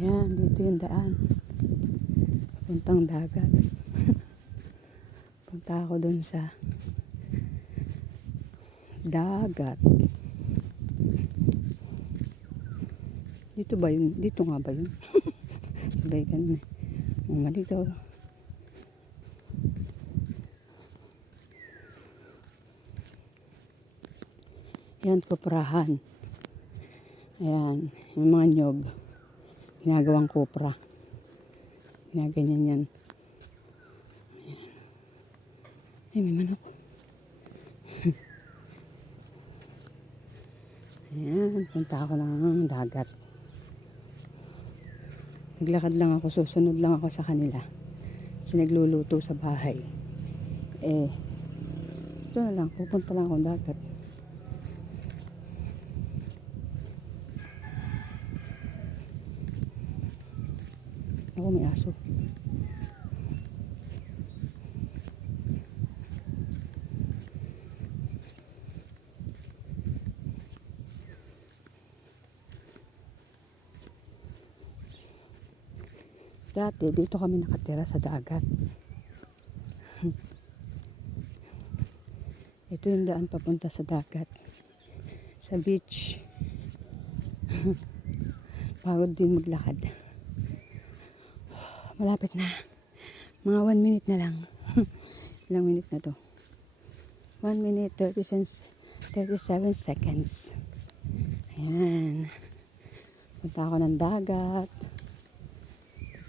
Yan, dito yung daan. Puntang dagat. Punta ako dun sa dagat. Dito ba yun? Dito nga ba yun? Sabay ganun eh. Maligaw. Yan, kuprahan. Ayan, yung mga nyog. Ginagawang kupra. Ginaganyan yan. Ayan. Ay, may manok. Ayan, punta ako ng dagat. Naglakad lang ako, susunod lang ako sa kanila. Kasi nagluluto sa bahay. Ito na lang, pupunta lang ako ng dagat. Ako may aso. Dati, dito kami nakatira sa dagat. Ito yung daan papunta sa dagat. Sa beach. Pagod din maglakad. Malapit na. Mga 1 minute na lang. Ilang minute na to? 1 minute, 37 seconds. Ayan. Punta ako ng dagat.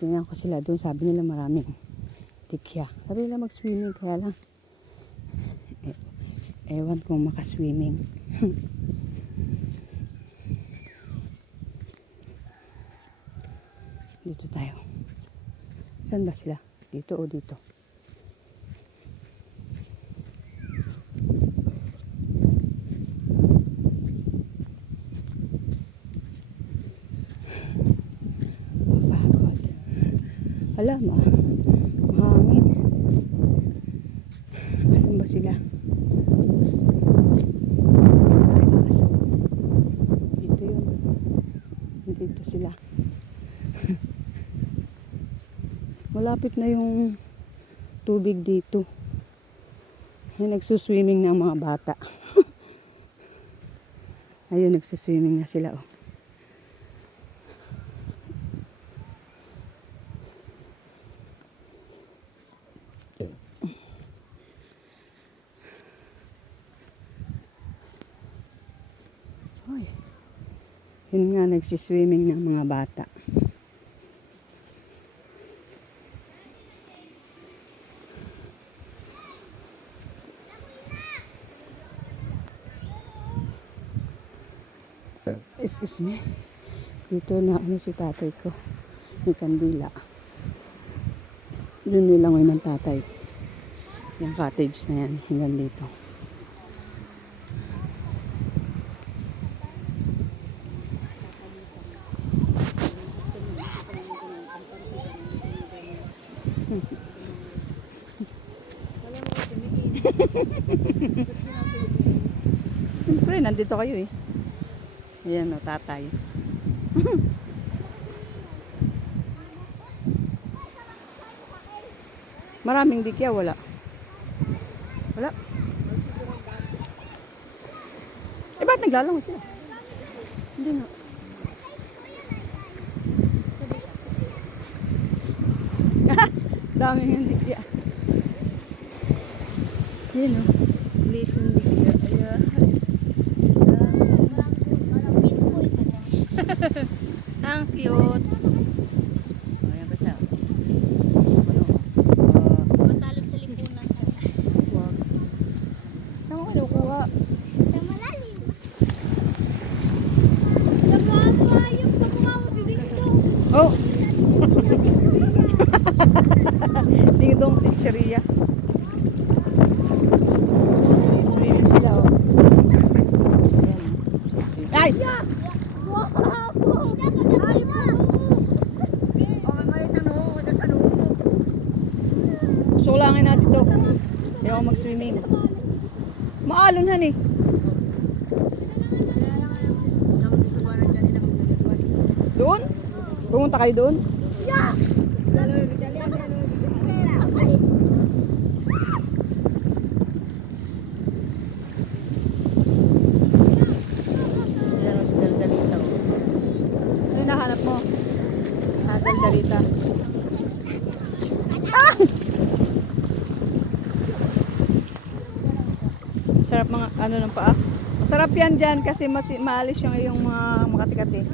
Tingnan ko sila doon. Sabi nila maraming tikya. Sabi nila mag-swimming. Kaya lang. Ewan kung makaswimming. Dito tayo. Saan ba sila? Dito o dito? Pagod. Alam mo, mahangin. Asan ba sila? Ay, aso. Dito yun. Dito sila. Malapit na yung tubig dito. Ay, nagsuswimming na ang mga bata. Ayun, nagsuswimming na sila. Oh. Oy. Yun nga, nagsiswimming ng mga bata. Excuse me. Dito na ano si tatay ko. May kandila. Yun nilangoy ng tatay. Yung cottage na yan. Hanggang dito. Siyempre, nandito kayo eh. Ayan o, tatay. Maraming dikya, wala. Wala. Eh, ba't naglalangoy sila? Hindi nga. Daming yung dikya. Ayan o. Liit yung dikya. Ayan. Ang cute. Ayan pa siya. Masalot sa lipunan siya. Wag. Saan mo kinukuha? Sa malalim. Nagkakwa yung pagmukha mo dito. Oh! Dingdong teacheria. Swimming sila oh. Ayan. Ay! Wow! Ay, Sulangin natin to. Ayaw ko mag-swimming. Maalon han eh. Doon? Pumunta kayo doon? Yeah! Ay! Ayan o, si Daldalita. Ano yung nahanap mo? Ah, Daldalita. Ah! Sarap mga ano ng paa. Masarap yan dyan kasi maalis yung iyong mga makatikati.